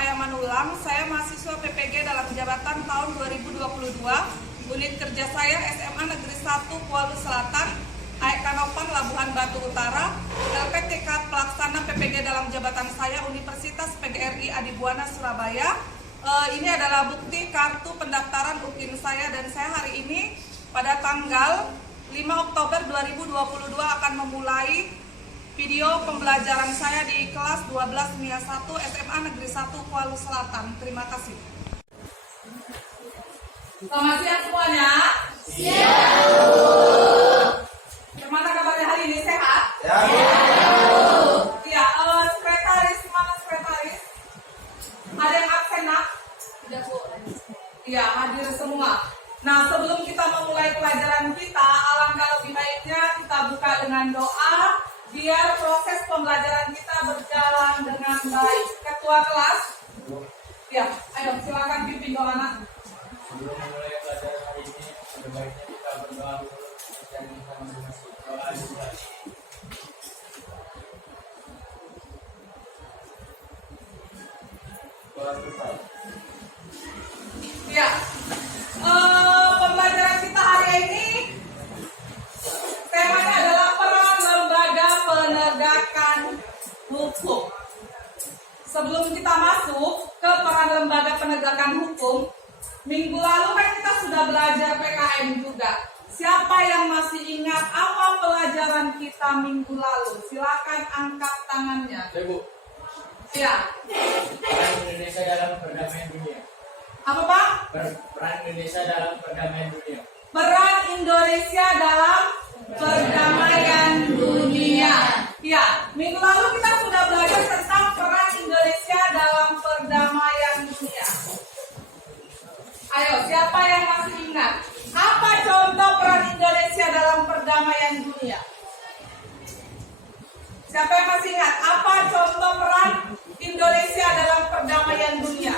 Cahaya Manulang. Saya mahasiswa PPG dalam jabatan tahun 2022. Unit kerja saya SMA Negeri 1 Kuala Selatan, AEK Nopang Labuhan Batu Utara. LPTK pelaksana PPG dalam jabatan saya Universitas PGRI Adibuana Surabaya. Ini adalah bukti kartu pendaftaran UKIN saya, dan saya hari ini pada tanggal 5 Oktober 2022 akan memulai video pembelajaran saya di kelas 12 MIA 1 SMA Negeri 1 Kuala Selatan. Terima kasih. Selamat siang semuanya. Siap. Gimana kabarnya hari ini? Sehat? Ya. Ya, sekretaris, mana sekretaris? Ada yang absen, nak? Tidak, Bu. Iya, hadir semua. Nah, sebelum kita memulai pelajaran kita, alangkah lebih baiknya kita buka dengan doa biar proses pembelajaran kita berjalan dengan baik. Ketua kelas, ya, ayo silakan pimpin doa, nak. Sebelum memulai pelajaran hari ini, ada baiknya kita berdoa dulu dan kita masuk doa dimulai. Doa selesai. Ya, pembelajaran kita hari ini temanya adalah peran lembaga penegakan hukum. Sebelum kita masuk ke peran lembaga penegakan hukum, minggu lalu kan kita sudah belajar PKM juga. Siapa yang masih ingat apa pelajaran kita minggu lalu? Silakan angkat tangannya. Ya, Bu. Ya. Peran Indonesia dalam perdamaian dunia. Apa, Pak? Peran Indonesia dalam perdamaian dunia. Peran Indonesia dalam perdamaian dunia. Ya, minggu lalu kita sudah belajar tentang peran Indonesia dalam perdamaian dunia. Ayo, siapa yang masih ingat? Apa contoh peran Indonesia dalam perdamaian dunia? Siapa yang masih ingat? Apa contoh peran Indonesia dalam perdamaian dunia?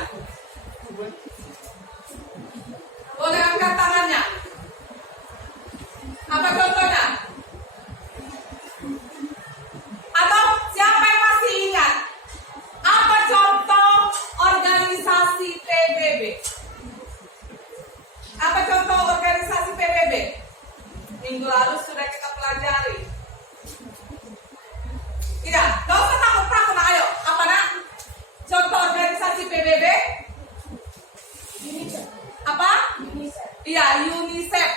Boleh angkat tangannya. Apa contohnya? Atau siapa yang masih ingat? Apa contoh organisasi PBB? Apa contoh organisasi PBB? Minggu lalu sudah kita pelajari. Tidak, gak usah takut-takut. Ayo, apa nak? Contoh organisasi PBB? Apa? UNICEF. Iya, UNICEF.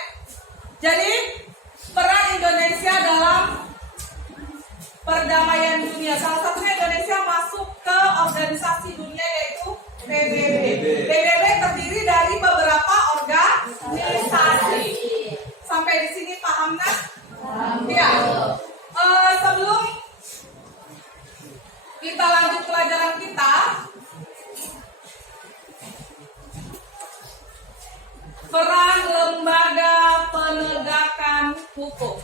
Jadi peran Indonesia dalam perdamaian dunia, salah satunya Indonesia masuk ke organisasi dunia yaitu PBB. PBB terdiri dari beberapa organisasi. Sampai di sini paham kan? Iya. Sebelum kita lanjut pelajaran kita, peran lembaga penegakan hukum.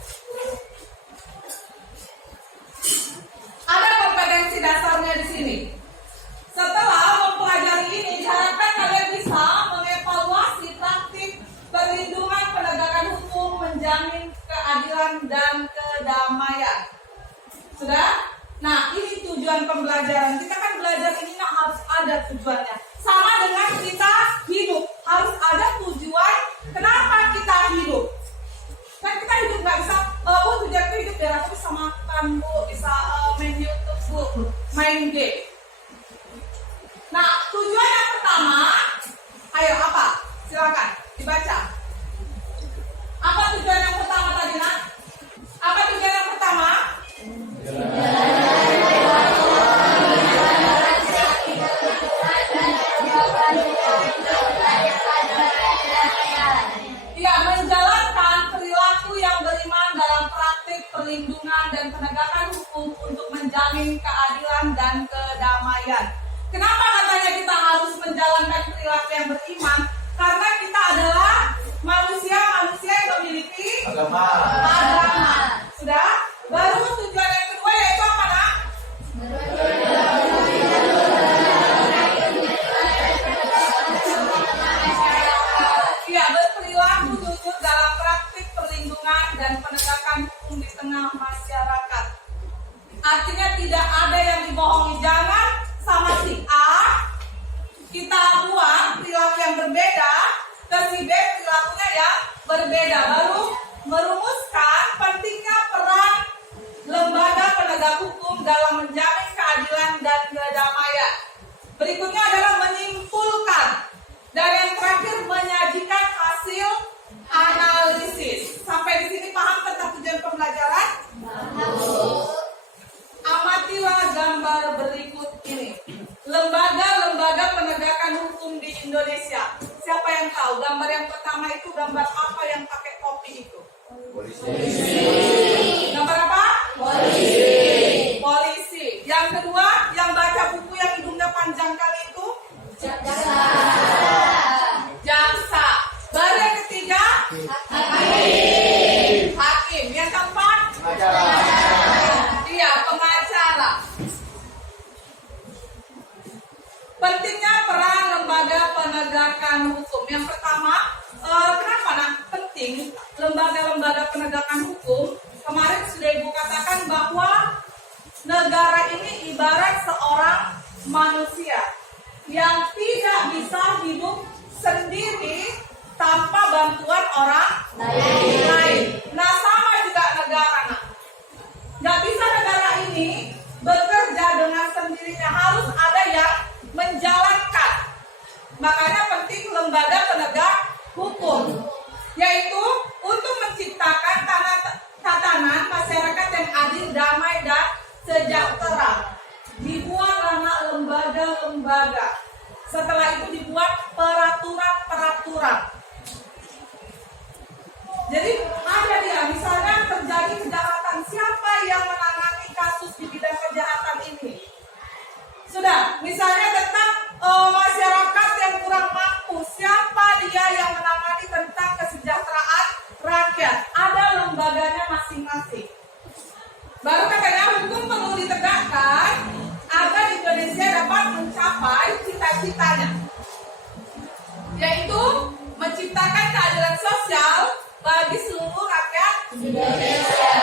Ada kompetensi dasarnya di sini. Setelah mempelajari ini, diharapkan kalian bisa mengevaluasi praktik perlindungan penegakan hukum, menjamin keadilan dan kedamaian. Sudah? Nah, ini tujuan pembelajaran. Kita kan belajar ini harus ada tujuannya. Sama dengan kita hidup, harus ada tujuan kenapa kita hidup. Kan kita hidup nggak bisa, tujuanku hidup biar aku bisa makan, Bu, bisa main YouTube, Bu, main game. Nah, tujuan yang pertama, ayo apa? Silakan dibaca. Apa tujuan yang pertama tadi, nak? Apa tujuan yang pertama? Ya, menjalankan perilaku yang beriman dalam praktik perlindungan dan penegakan hukum untuk menjamin keadilan dan kedamaian. Kenapa katanya kita harus menjalankan perilaku yang beriman? Karena kita adalah manusia yang memiliki agama. Sudah? Baru tujuan yang kedua yaitu apa, nak? Ya, berperilaku jujur dalam praktik perlindungan dan penegakan hukum di tengah masyarakat. Artinya tidak ada yang dibohongi. Jangan sama si A Indonesia. Siapa yang tahu? Gambar yang pertama itu gambar apa yang pakai topi itu? Gambar apa? Polisi. Yang kedua, yang baca buku yang hidungnya panjang kali itu? Jaksa. Baru yang ketiga? Hakim. Yang keempat? Iya, pengacara. Pentingnya peran lembaga penegakan hukum. Yang pertama, kenapa penting lembaga-lembaga penegakan hukum? Kemarin sudah Ibu katakan bahwa negara ini ibarat seorang manusia yang tidak bisa hidup sendiri tanpa bantuan orang lain. Nah, sama juga negara. Nggak bisa negara ini bekerja dengan sendirinya, harus ada yang menjalankan. Makanya penting lembaga penegak hukum, yaitu untuk menciptakan tatanan masyarakat yang adil, damai, dan sejahtera. Dibuatlah lembaga-lembaga. Setelah itu dibuat peraturan-peraturan. Jadi ada dia, misalnya terjadi kejahatan, siapa yang menangani kasus di bidang kejahatan ini? Sudah, misalnya tentang masyarakat yang kurang mampu, siapa dia yang menangani tentang kesejahteraan rakyat? Ada lembaganya masing-masing. Baru katanya hukum perlu ditegakkan agar Indonesia dapat mencapai cita-citanya, yaitu menciptakan keadilan sosial bagi seluruh rakyat Indonesia.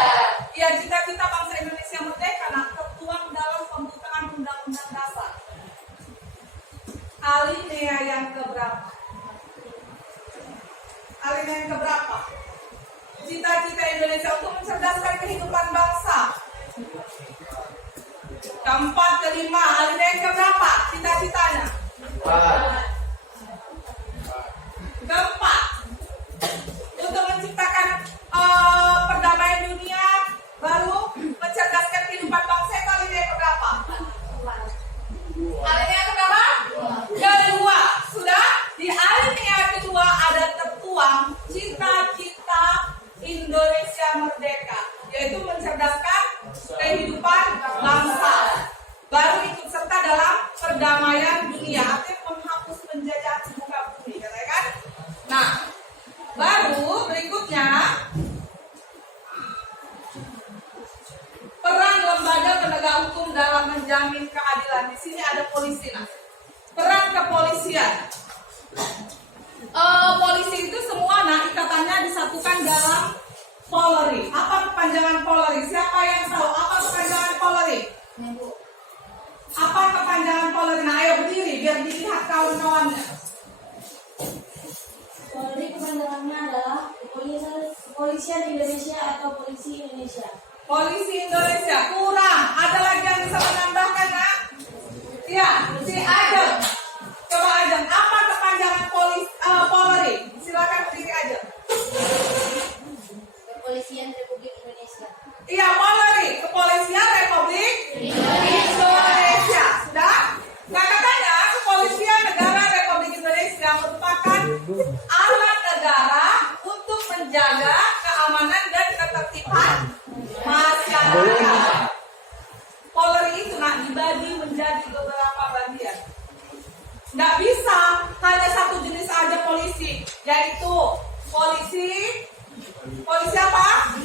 Ya, cita-cita bangsa Indonesia merdeka tertuang dalam pembukaan Undang-Undang Dasar. Alinea yang keberapa? Alinea yang keberapa? Cita-cita Indonesia untuk mencerdaskan kehidupan bangsa. Keempat, kelima, alinea yang keberapa? Cita-citanya? Keempat, untuk menciptakan perdamaian dunia, baru mencerdaskan kehidupan bangsa. Itu alinea yang keberapa? Alinea yang keberapa? Kedua. Sudah di alinea kedua ada tertuang cita-cita Indonesia merdeka, yaitu mencerdaskan kehidupan bangsa, baru ikut serta dalam perdamaian dunia, artinya menghapus penjajahan di muka bumi, kan? Nah, baru berikutnya peran lembaga penegak hukum dalam menjamin keadilan. Di sini ada polisi. Nah, peran kepolisian. Polisi itu semua ikatannya disatukan dalam Polri. Apa kepanjangan Polri? Siapa yang tahu apa kepanjangan Polri? Apa kepanjangan Polri? Nah, ayo berdiri biar dilihat kawan-kawannya. Polri kepanjangannya adalah Kepolisian Indonesia atau Polisi Indonesia. Polisi Indonesia. Kurang. Ada lagi yang bisa menambahkan, nak? Iya, si Ajeng. Coba Ajeng, apa kepanjangan Polri? Silakan berdiri Ajeng. Kepolisian Republik Indonesia. Iya, Polri, Kepolisian Republik Indonesia. Sudah? Nah, katanya Kepolisian Negara Republik Indonesia merupakan alat negara untuk menjaga keamanan dan ketertiban masyarakat. Polri itu dibagi menjadi beberapa bagian. Nggak bisa hanya satu jenis aja polisi, yaitu polisi apa?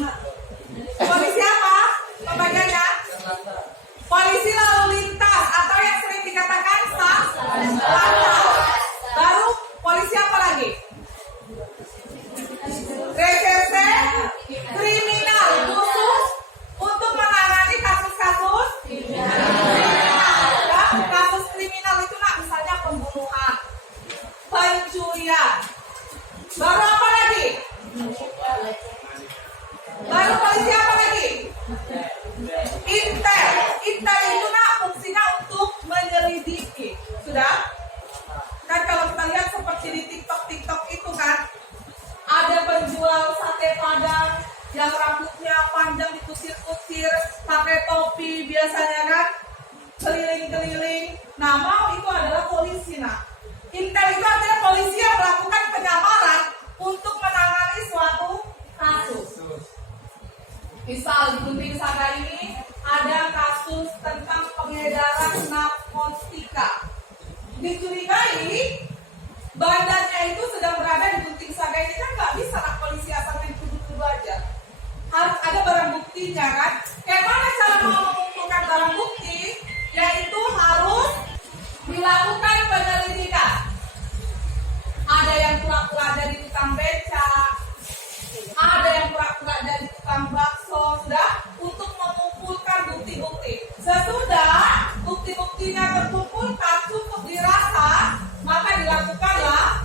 Polisi apa? Pembagiannya? Polisi lalu lintas atau yang sering dikatakan lantas. Baru polisi apa lagi? Reserse kriminal, khusus untuk menangani kasus-kasus kriminal. Kasus kriminal itu misalnya pembunuhan, pencurian. Baru apa lagi? dicurigai bandarnya itu sedang berada di Gunting Saga ini kan nggak bisa lah polisi asal main tuduh-tuduh aja. Harus ada barang buktinya kan. Kayak mana cara mau mengumpulkan barang bukti? Yaitu harus dilakukan penyelidikan. Ada yang pura-pura jadi tukang beca, ada yang pura-pura jadi tukang bakso, sudah untuk mengumpulkan bukti-bukti. Sesudah bukti-buktinya terkumpulkan cukup dirasa, maka dilakukanlah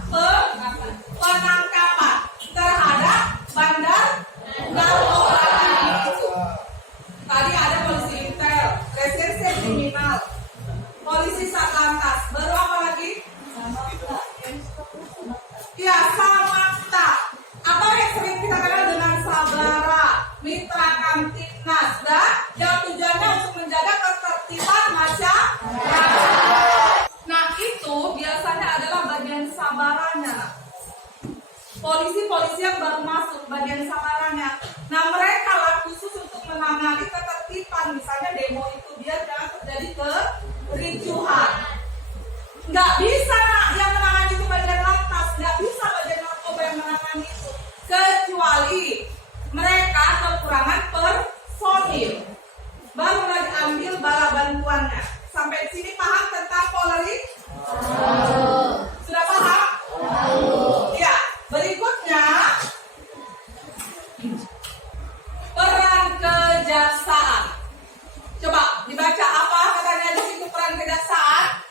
penangkapan terhadap bandar narkoba itu. Tadi ada polisi intel, reserse kriminal, polisi satlantas, baru apa lagi? Ya, Samapta, atau yang sering kita kenal dengan Sabara, Mitra Kamtibnas, dan yang tujuannya untuk menjaga ketertiban masyarakat. Nah, itu biasanya adalah bagian sabarannya. Polisi-polisi yang baru masuk bagian sabarannya. Nah, mereka lah khusus untuk menangani ketertiban, misalnya demo itu biar jangan terjadi kericuhan. Nggak bisa yang menangani itu bagian lantas, nggak bisa bagian narkoba yang menangani itu, kecuali mereka kekurangan personil. Baru lagi ambil bala bantuannya. Sampai sini paham tentang Polri? Sudah paham? Ya, berikutnya peran kejaksaan. Coba dibaca apa katanya di situ peran kejaksaan?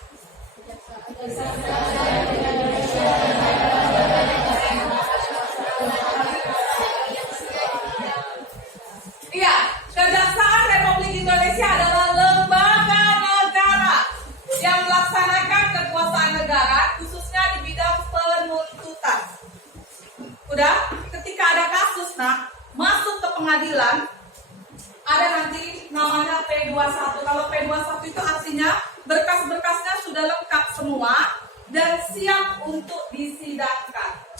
Iya, Kejaksaan Republik Indonesia adalah lembaga negara yang melaksanakan kekuasaan negara khususnya di bidang penuntutan. Udah, ketika ada kasus masuk ke pengadilan, ada nanti namanya P21. Kalau P21 itu artinya berkas-berkasnya sudah lengkap semua dan siap untuk disidangkan.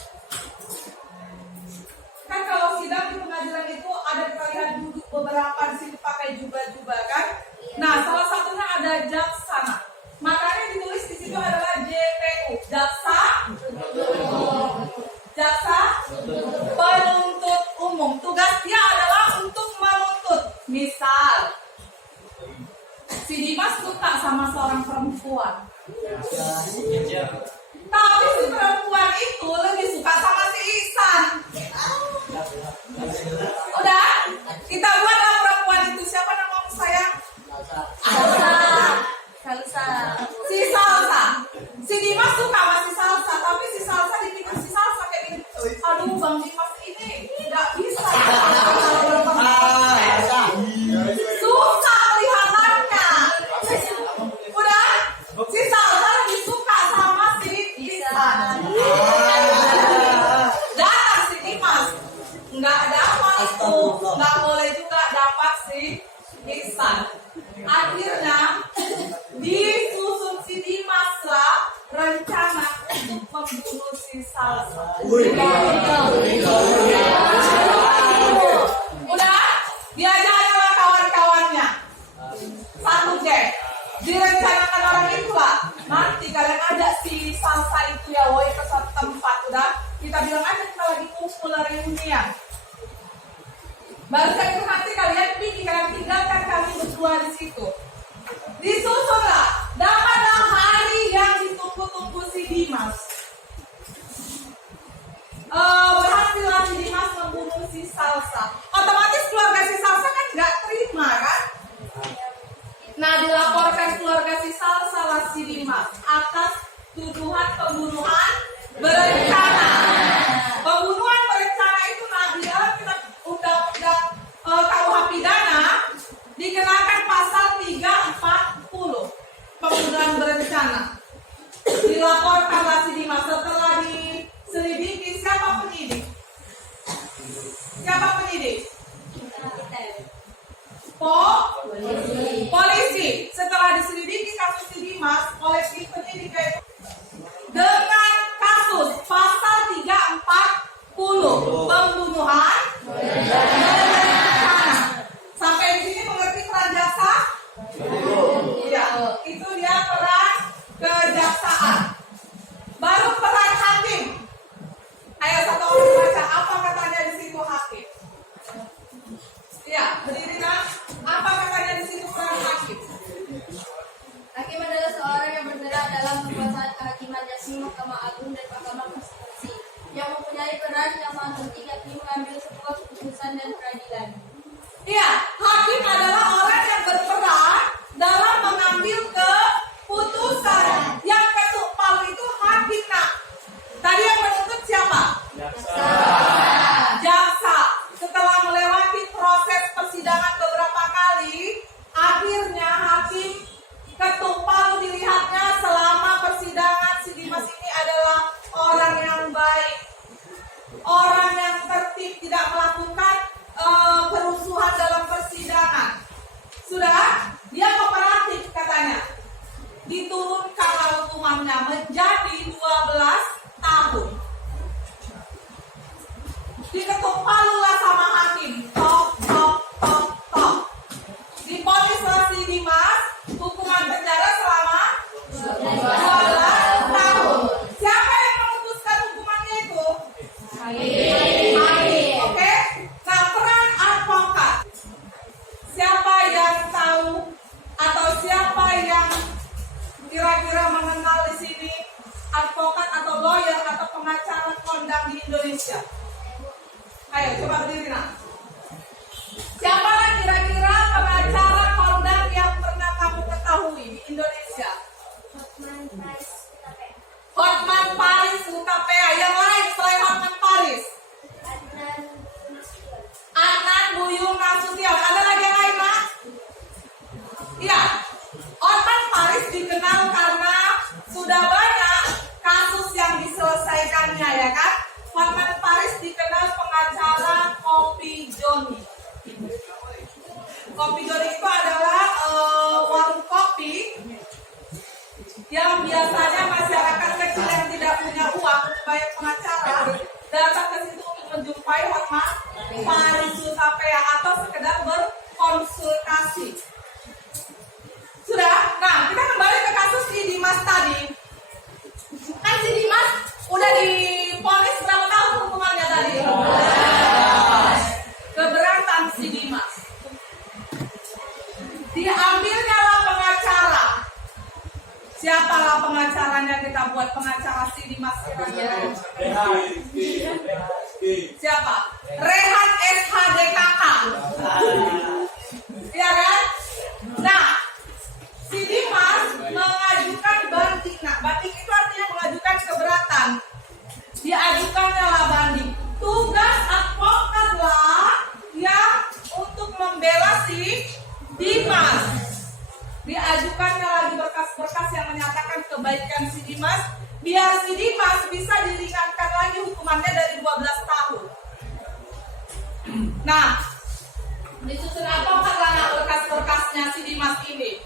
Kan kalau sidang di pengadilan itu ada kalian duduk beberapa di situ pakai jubah-jubah kan? Nah, salah satunya ada jaksana. Makanya ditulis di situ adalah JPU, jaksa penuntut umum. Tugas dia adalah untuk menuntut. Misal, si Dimas suka sama seorang perempuan. Tapi si perempuan itu lebih suka sama si Ihsan. Udah, kita buatlah perempuan itu. Siapa nama sayang? Salsa. Si Salsa. Si Dimas suka sama si Salsa, tapi si Salsa dipikir si Salsa kayak gini. Aduh, Bang Dimas ini nggak bisa. Susah kelihatannya. Udah, si Salsa lebih suka sama si Ihsan. Datang si Dimas, nggak dapat itu, nggak boleh juga dapat si Ihsan. Akhirnya disusun si Dimas lah rencana untuk membunuh si Salsa. Udah, diajarlah kawan-kawannya. Satu cek, direncanakan orang itulah. Nanti kalian ajak si Salsa itu ya, woi ke satu tempat. Udah, kita bilang aja kita lagi kumpul reunian. Baru saja itu nanti kalian pergi, kalian tinggalkan kami berdua di situ. Disusunlah, dapatlah hari yang ditunggu-tunggu si Dimas. Berhasillah si Dimas membunuh si Salsa. Otomatis keluarga si Salsa kan nggak terima kan? Nah, dilaporkan keluarga si Salsa lah si Dimas atas tuduhan pembunuhan berencana. Pembunuhan berencana itu di dalam kita undang-undang KUH pidana dikenakan pasal 340 pembunuhan berencana. Dilaporkanlah si Dimas. Setelah diselidiki, siapa penyidik? Siapa penyidik? Polisi. Setelah diselidiki kasus si Dimas oleh si penyidik dengan kasus Kasih, Mahkamah Agung, dan Mahkamah Konstitusi yang mempunyai peran yang sangat penting yakni mengambil sebuah keputusan dan peradilan. Iya, hakim adalah orang yang berperan dalam mengambil keputusan. Yang ketuk palu itu hakim, nak. Tadi yang menuntut siapa? Jaksa. Jaksa. Setelah melewati proses persidangan beberapa kali, akhirnya hakim ketuk palu dilihatnya selama persidangan si Dimas ini adalah orang yang baik, orang yang tertib, tidak melakukan kerusuhan dalam persidangan. Sudah, dia kooperatif katanya. Diturunkanlah hukumannya menjadi 12 tahun. Diketuk palulah sama hakim. Tok, tok, tok, tok. Diponislah si Dimas hukuman penjara selama 12 tahun. Siapa yang memutuskan hukumannya itu? Hakim. Oke? Nah, peran advokat. Siapa yang tahu atau siapa yang kira-kira mengenal di sini advokat atau lawyer atau pengacara kondang di Indonesia? Ayo coba berdiri, nak. Siapa kira-kira pengacara kondang yang pernah kamu ketahui di Indonesia? Hotman Paris Hutapea. Yang lain selain Hotman Paris? Adnan Buyung Nasution. Ada lagi yang lain, Mak? Iya. Hotman Paris dikenal karena sudah banyak kasus yang diselesaikannya, ya kan? Hotman Paris dikenal pengacara Kopi Joni. Kopi Joni itu adalah warung kopi yang biasanya masyarakat kecil yang tidak punya uang untuk bayar pengacara datang ke situ untuk menjumpai Hotman Paris Hutapea atau sekedar berkonsultasi. Sudah? Nah, kita kembali ke kasus si Dimas tadi. Kan si Dimas udah diponis berapa tahun hukumannya tadi? Keberatan si Dimas. Diambilnya lah pengacara. Siapalah pengacaranya, kita buat pengacara si Dimas kira-kira? Siapa? Rehan SHDKK. Iya kan? Nah, si Dimas mengajukan banding. Nah, banding itu artinya mengajukan keberatan. Diajukannya lah banding. Tugas advokat lah yang untuk membela si Dimas. Diajukannya lagi berkas-berkas yang menyatakan kebaikan si Dimas, biar si Dimas bisa diringankan lagi hukumannya dari 12 tahun. Nah, disusun advokat lah berkas-berkasnya si Dimas ini.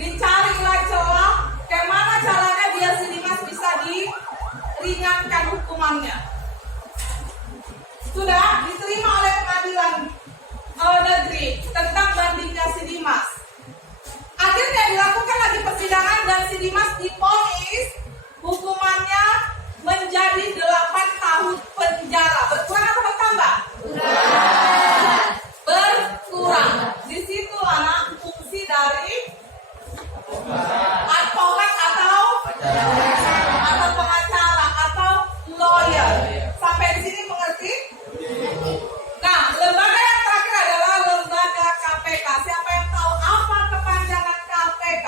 Dicarilah celah, kemana caranya biar si Dimas bisa diringankan hukumannya. Sudah diterima oleh pengadilan negeri tentang bandingnya si Dimas. Akhirnya dilakukan lagi persidangan dan si Dimas diponis hukumannya menjadi 8 tahun penjara. Berkurang atau bertambah? Berkurang. Di situ anak fungsi dari advokat atau pengacara atau lawyer. Sampai di sini mengerti? Nah, lembaga yang terakhir adalah lembaga KPK. Siapa yang tahu apa kepanjangan KPK?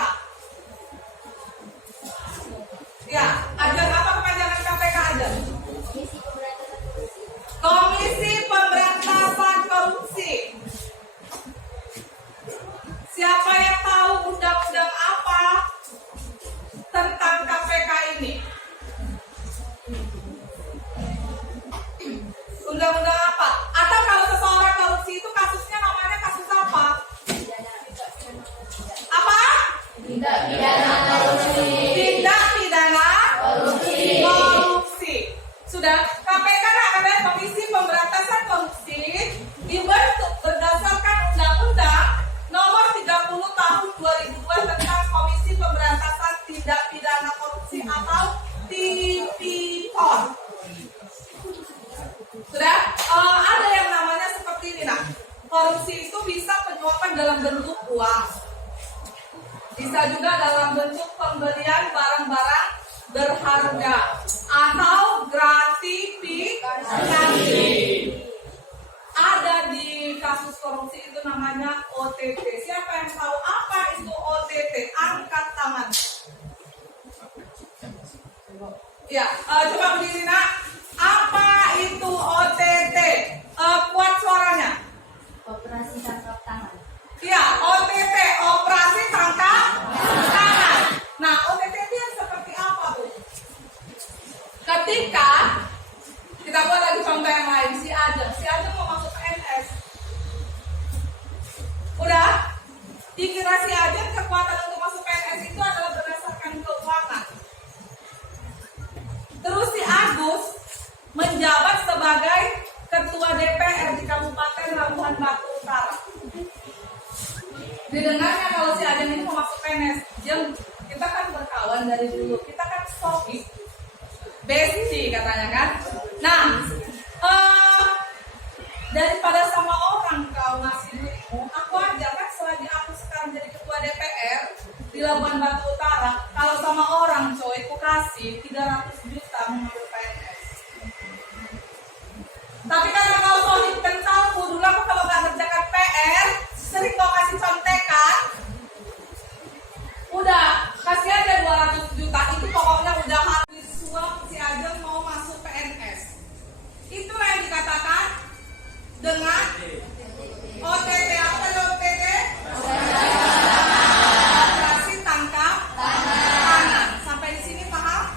Ya, ajar apa kepanjangan KPK ajar? warga atau gratifikasi. Ada di kasus korupsi itu namanya OTT. Siapa yang tahu apa itu OTT? Angkat tangan. Ya, coba berdiri nak. Apa itu OTT? Kuat suaranya. Operasi tangkap tangan. Iya, OTT, operasi tangkap tangan. Nah, OTT itu yang seperti apa tuh? Ketika kita buat lagi contoh yang lain, si Ajeng mau masuk PNS. Udah, dikira si Ajeng kekuatan untuk masuk PNS itu adalah berdasarkan keuangan. Terus si Agus menjabat sebagai Ketua DPR di Kabupaten Labuhan Batu Utara. Didengarnya kalau si Ajeng ini mau masuk PNS, Jeng, kita kan berkawan dari dulu, kita kan sohib, bestie katanya kan. Nah, daripada sama orang kau ngasih duitmu, aku aja kan selagi aku sekarang jadi Ketua DPR di Labuhan Batu Utara, kalau sama orang coy, aku kasih 300 juta mengambil PNS. Tapi karena kau sohib kentalku, dulu aku kalau nggak ngerjakan PR, sering kau kasih contekan, udah kasih aja 200 juta, itu pokoknya udah habis suap si Ajeng mau masuk PNS. Itulah yang dikatakan dengan OTT. Apa tadi OTT? Operasi tangkap tangan. Sampai di sini paham?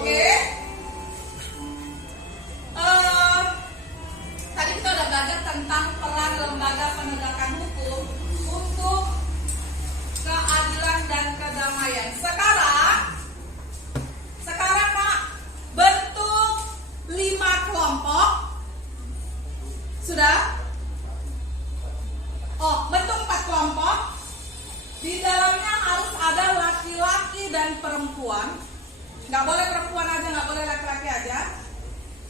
Oke. Tadi kita udah belajar tentang peran lembaga penegakan hukum untuk keadilan dan kedamaian. Sekarang Pak, bentuk 5 kelompok sudah. Bentuk 4 kelompok. Di dalamnya harus ada laki-laki dan perempuan. Nggak boleh perempuan aja, nggak boleh laki-laki aja.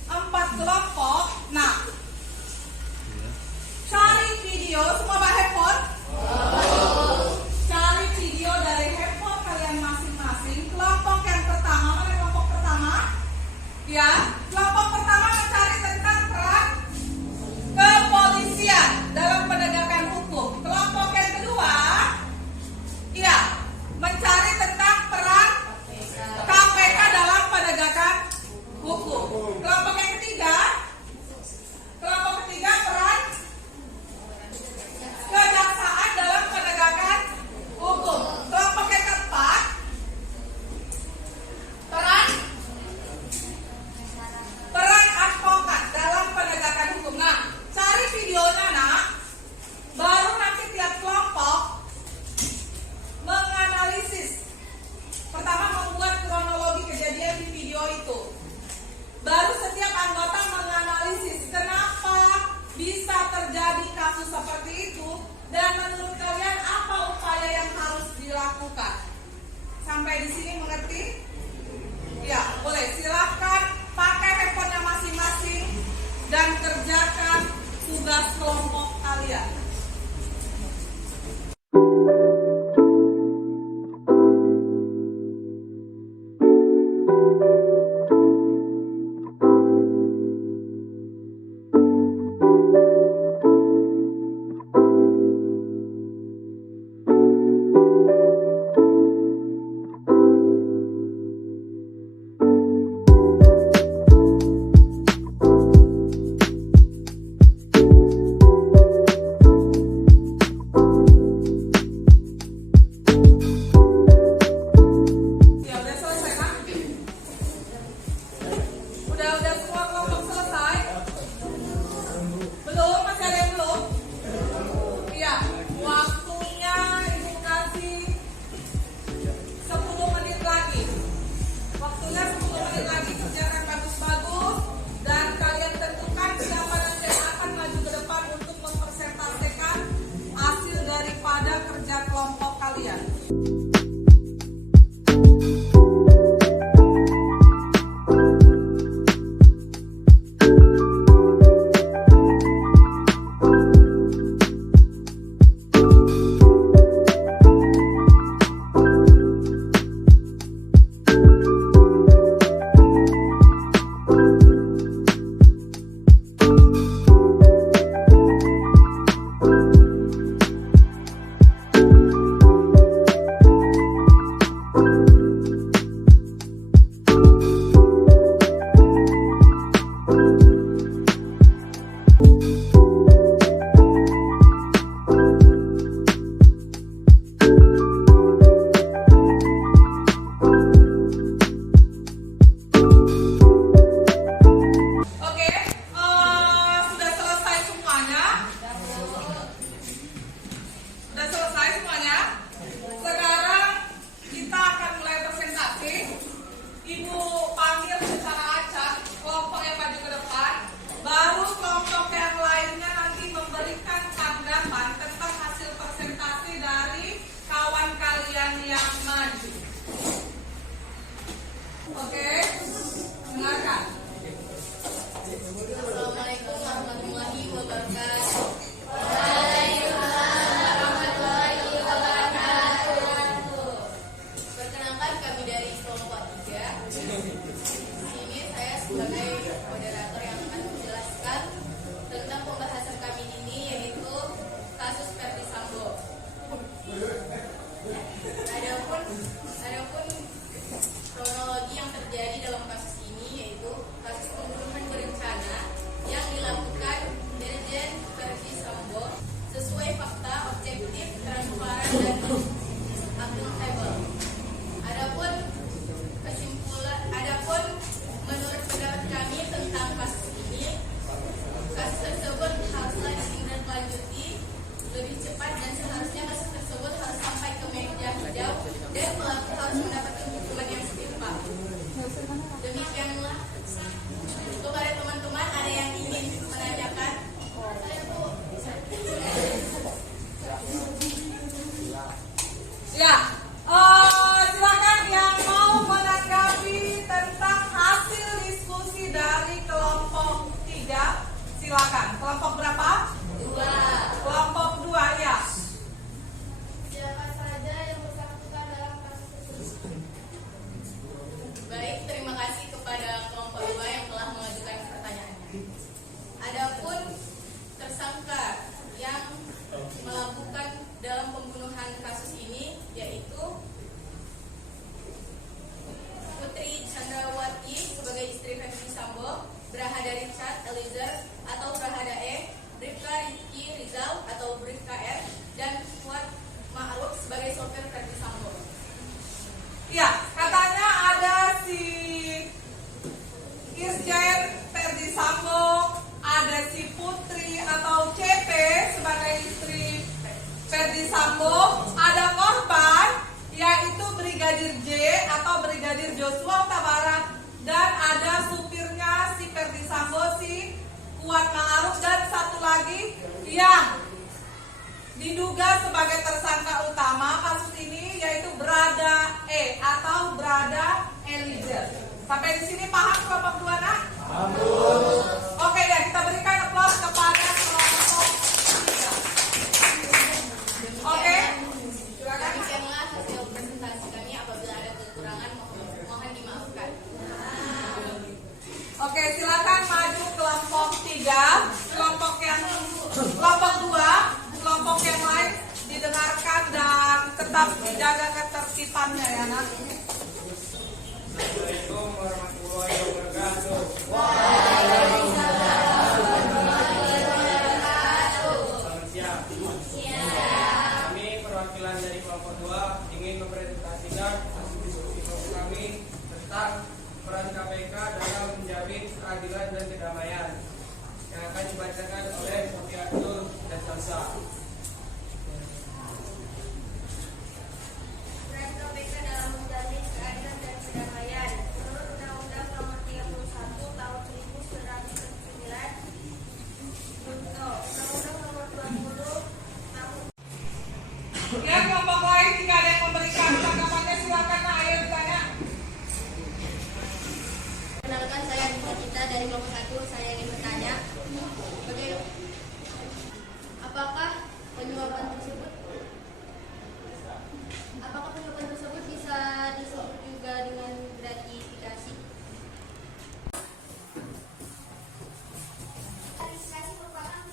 4 kelompok. Nah, cari video, semua bawa handphone. Cari video dari handphone kalian masing-masing. Kelompok yang pertama, mana kelompok pertama? Ya, kelompok pertama mencari tentang peran kepolisian dalam penegakan hukum. Kelompok yang kedua, ya, mencari tentang peran KPK dalam penegakan hukum. Kelompok yang ketiga peran kejaksaan dalam penegakan hukum. Kelompok yang keempat, peran advokat dalam penegakan hukum. Nah, cari videonya nak, baru nanti tiap kelompok menganalisis. Pertama membuat kronologi kejadian di video itu. Baru setiap anggota menganalisis kenapa bisa terjadi kasus seperti itu dan menurut kalian apa upaya yang harus dilakukan. Sampai di sini mengerti? Ya, boleh silakan pakai handphonenya masing-masing dan kerjakan tugas kelompok kalian. Ini saya sebagai moderator yang akan menjelaskan tentang pembahasan kami ini, yaitu kasus Verdi Sambo. Adapun kronologi yang terjadi dalam kasus ini yaitu kasus pembunuhan berencana yang dilakukan Irjen Verdi Sambo sesuai fakta objektif, transparan, dan akuntabel. Adapun menurut pendapat kami tentang kasus ini, kasus tersebut haruslah ditindaklanjuti lebih cepat dan seharusnya kasus tersebut harus sampai ke meja hijau dan pelaku harus mendapatkan hukuman yang setimpal. Demikianlah. Kepada teman-teman, ada yang ingin menanyakan? Ya, silakan yang mau menanggapi tentang hasil diskusi dari kelompok 3. Silakan. Kelompok berapa? 2. Kelompok 2, ya. Siapa saja yang bersangkutan dalam kasus tersebut? Baik, terima kasih kepada kelompok 2 yang telah mengajukan pertanyaannya. Adapun tersangka yang melakukan dalam pembunuhan kasus ini yaitu Putri Chandrawati sebagai istri Verdi Sambo, Brahada Richard Eliezer atau Brahada E, Bribka Riki Rizal atau Bribka R, dan Fuad Ma'ruf sebagai sopir Verdi Sambo. Ya, katanya ada si Irjen Verdi Sambo, ada si Putri atau CP sebagai istri Verdi Sambo, ada korban yaitu Brigadir J atau Brigadir Joshua Huta Barat, dan ada supirnya si Verdi Sambo, si Fuad Ma'ruf, dan satu lagi yang diduga sebagai tersangka utama kasus ini yaitu Brada E atau Brada Eliezer. Sampai di sini paham kelompok 2, nak? Oke ya, kita berikan aplaus kepada kelompok 3. Oke, silakan. Demikianlah hasil presentasi kami. Apabila ada kekurangan mohon dimaafkan. Oke, silakan maju kelompok 3, kelompok 2, kelompok yang lain didengarkan dan tetap dijaga ketertibannya ya, nak. Assalamualaikum warahmatullahi wabarakatuh. Selamat siang. Kami perwakilan dari kelompok 2 ingin mempresentasikan hasil diskusi kelompok kami tentang peran KPK dalam menjamin keadilan dan kedamaian yang akan dibacakan oleh Sofiatul dan Salsa. Peran KPK dalam menjamin keadilan dan kedamaian. Menurut Undang-Undang Nomor 31 Tahun 1999, Undang-Undang Nomor 20 Tahun. Ya, kelompok lain jika ada yang memberikan tanggapannya silakan, nak. Ayo ditanya. Perkenalkan, saya Bintang Cita dari kelompok 1. Saya ingin bertanya, apakah penyuapan tersebut bisa disebut juga dengan gratifikasi? Gratifikasi merupakan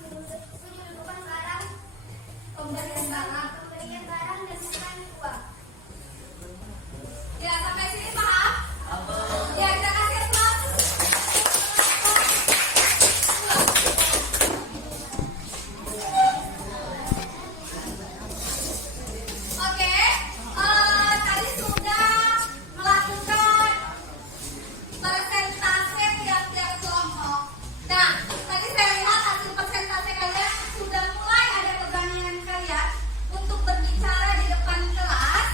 penyeludupan barang, pemberian barang dan bukan uang. Ya, sampai sini paham? Ya, kita kasih aplaus. Oke, tadi sudah melakukan persentase tiap-tiap kelompok. Nah, tadi saya lihat hasil persentase kalian sudah mulai ada keberanian kalian untuk berbicara di depan kelas,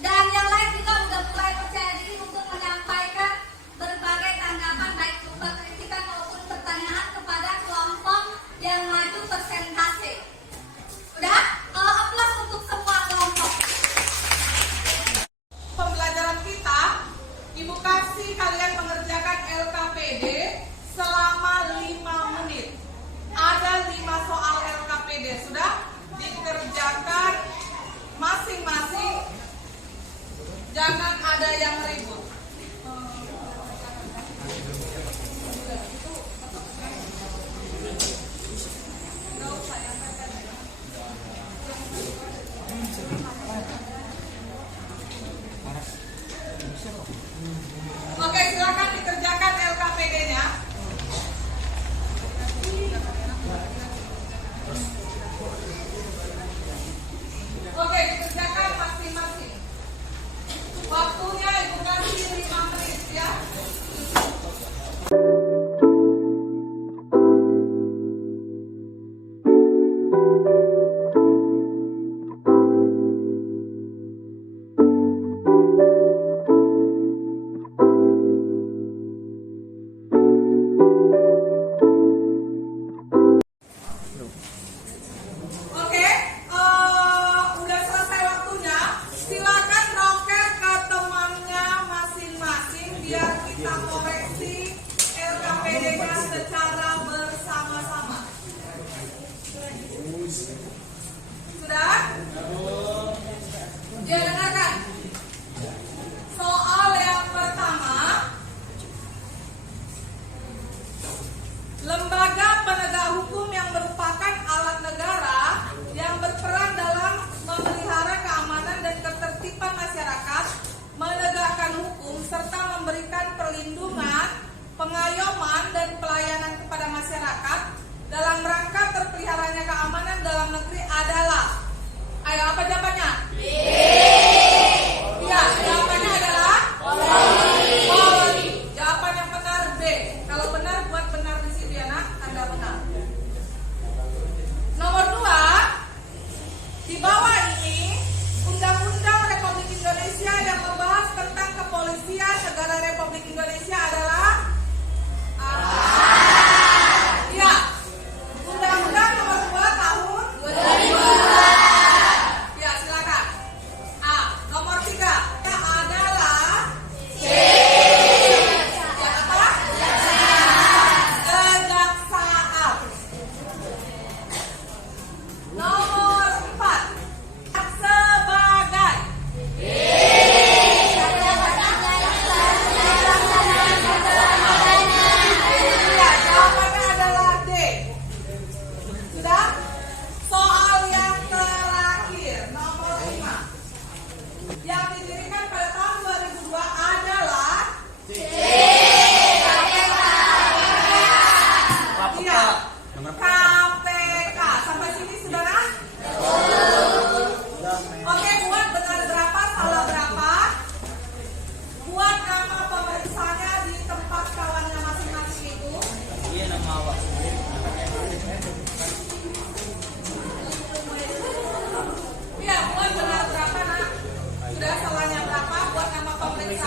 dan yang lain juga sudah mulai percaya diri untuk menyampaikan berbagai tanggapan baik berupa kritikan maupun pertanyaan kepada kelompok yang maju persentase. Udah? Aplaus untuk semua kelompok. Pembelajaran kita, Ibu kasih kalian mengerjakan LKPD selama 5 menit. Ada 5 soal LKPD, sudah dikerjakan masing-masing. Jangan ada yang ribut.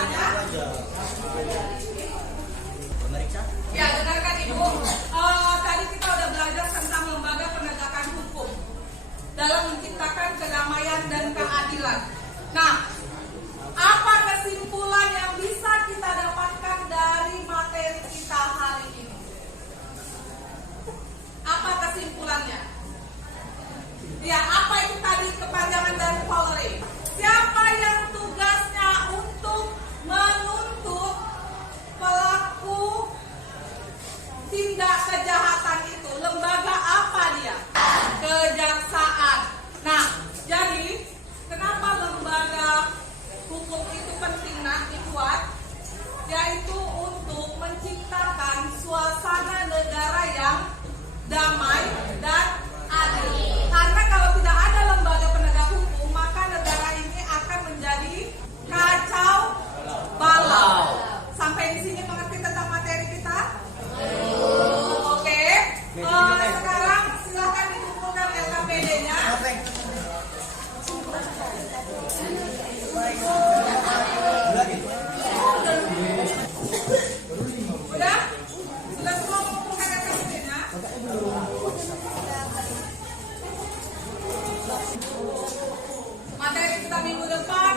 doanya. Ya, dengarkan Ibu. Tadi kita udah belajar tentang lembaga penegakan hukum dalam menciptakan kedamaian dan keadilan. Nah, apa kesimpulan yang bisa kita dapatkan dari materi kita hari ini? Apa kesimpulannya? Ya, apa itu tadi kepanjangan dari Polri? Siapa yang tugasnya untuk menuntut pelaku tindak kejahatan itu? Lembaga apa dia? Kejaksaan. Nah, jadi kenapa lembaga hukum itu penting dibuat? Yaitu untuk menciptakan suasana negara yang damai dan adil. Karena kalau tidak ada lembaga penegak hukum, maka negara ini akan menjadi kacau balau. Sampai di sini mengerti tentang materi kita? Oke. Sekarang silakan dikumpulkan LKPD-nya. Udah? Sudah semua mengumpulkan LKPD-nya? Materi kita minggu depan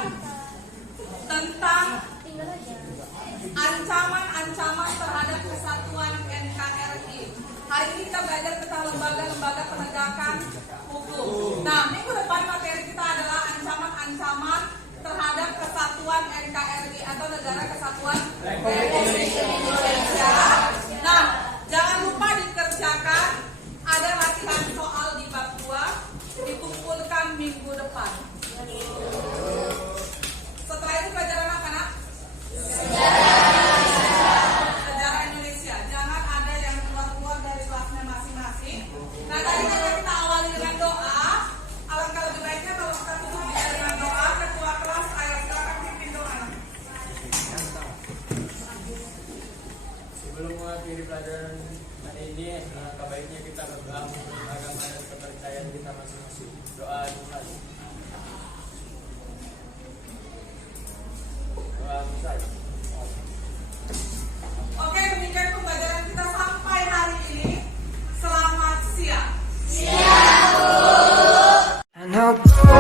tentang ancaman-ancaman terhadap kesatuan NKRI. Hari ini kita belajar tentang lembaga-lembaga penegakan hukum. Nah, minggu depan materi kita adalah ancaman-ancaman terhadap kesatuan NKRI atau Negara Kesatuan Republik Indonesia. Nah, jangan lupa dikerjakan. Ada latihan soal di bab 2 dikumpulkan minggu depan. Setelah itu pelajaran apa, Nak? Sejarah Indonesia. Jangan ada yang keluar dari kelasnya masing-masing. Nah, tadi kalau kita awali dengan doa, alangkah lebih baiknya kalau kita tutup dengan doa. Ketua kelas, ayo silakan pimpin doa. Sebelum mengakhiri pelajaran hari ini, alangkah baiknya kita berdoa menurut agama dan kepercayaan kita masing-masing. Doa dimulai. Doa dimulai. Oke, demikian pembelajaran kita sampai hari ini. Selamat siang. I know.